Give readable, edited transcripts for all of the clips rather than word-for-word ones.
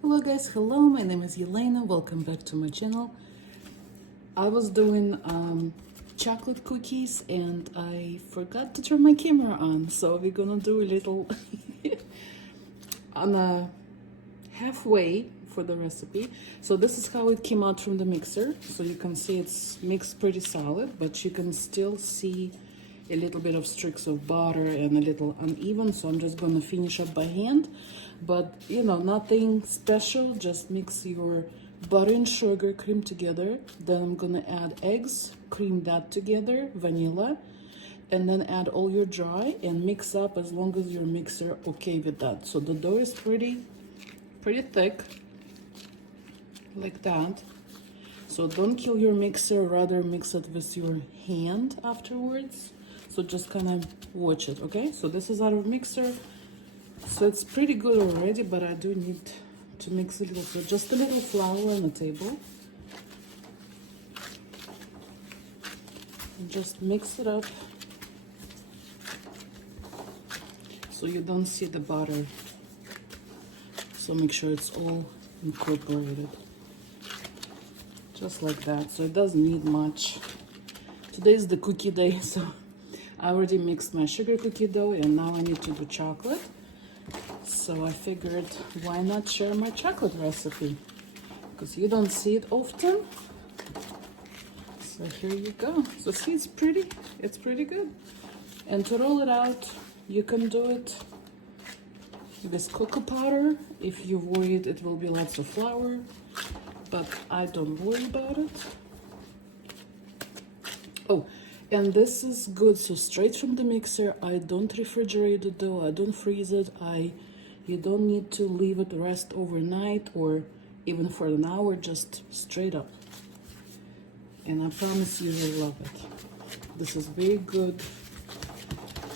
Hello guys, hello, my name is Yelena, welcome back to my channel. I was doing chocolate cookies and I forgot to turn my camera on, so we're gonna do a little on a halfway for the recipe. So this is how it came out from the mixer. So you can see it's mixed pretty solid, but you can still see a little bit of streaks of butter and a little uneven, so I'm just gonna finish up by hand. But you know, nothing special, just mix your butter and sugar cream together. Then I'm gonna add eggs, cream that together, vanilla, and then add all your dry and mix up as long as your mixer okay with that. So the dough is pretty thick, like that. So don't kill your mixer, rather mix it with your hand afterwards. So just kind of watch it, okay? So this is our mixer. So it's pretty good already, but I do need to mix a little, so just a little flour on the table. And just mix it up so you don't see the butter. So make sure it's all incorporated. Just like that. So it doesn't need much. Today is the cookie day, so I already mixed my sugar cookie dough and now I need to do chocolate. So I figured, why not share my chocolate recipe? Because you don't see it often. So here you go. So see, it's pretty good. And to roll it out, you can do it with cocoa powder. If you worry it will be lots of flour, but I don't worry about it. Oh, and this is good, so straight from the mixer. I don't refrigerate the dough, I don't freeze it, you don't need to leave it rest overnight or even for an hour, just straight up. And I promise you will love it. This is very good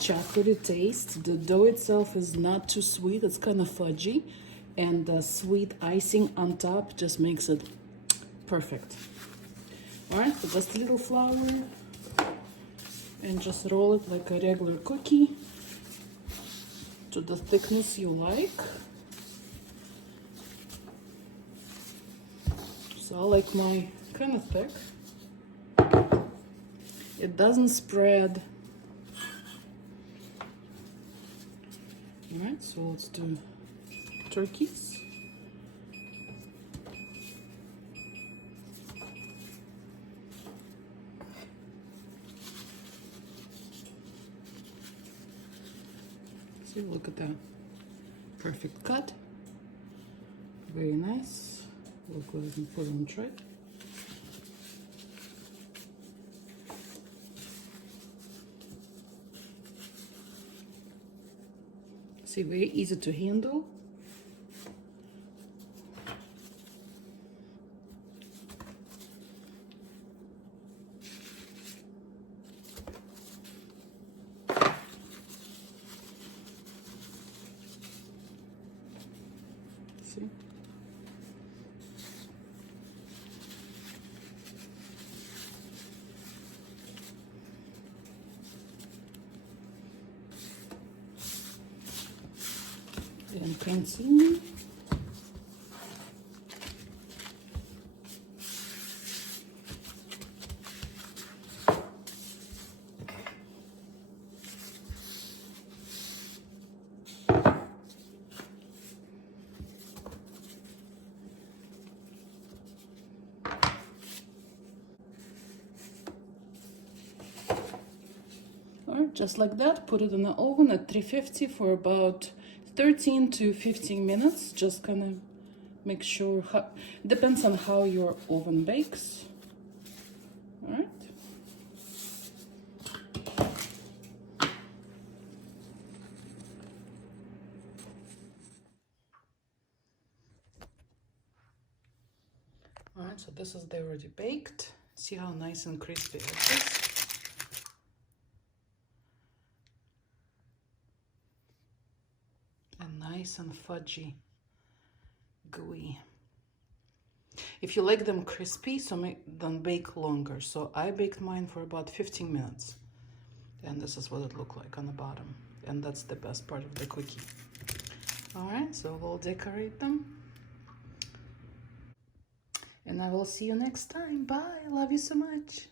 chocolatey taste. The dough itself is not too sweet, it's kind of fudgy, and the sweet icing on top just makes it perfect. All right, so just a little flour and just roll it like a regular cookie to the thickness you like. So I like my kind of thick. It doesn't spread. All right, so let's do turkeys. See, look at that. Perfect cut. Very nice. We'll go ahead and put on tray. See, very easy to handle. See? And continue. Alright, just like that, put it in the oven at 350 for about 13 to 15 minutes. Just kind of make sure, depends on how your oven bakes. Alright. Alright, so this is already baked. See how nice and crispy it is. And nice and fudgy, gooey. If you like them crispy, so then bake longer. So I baked mine for about 15 minutes. And this is what it looked like on the bottom. And that's the best part of the cookie. All right, so we'll decorate them. And I will see you next time. Bye. I love you so much.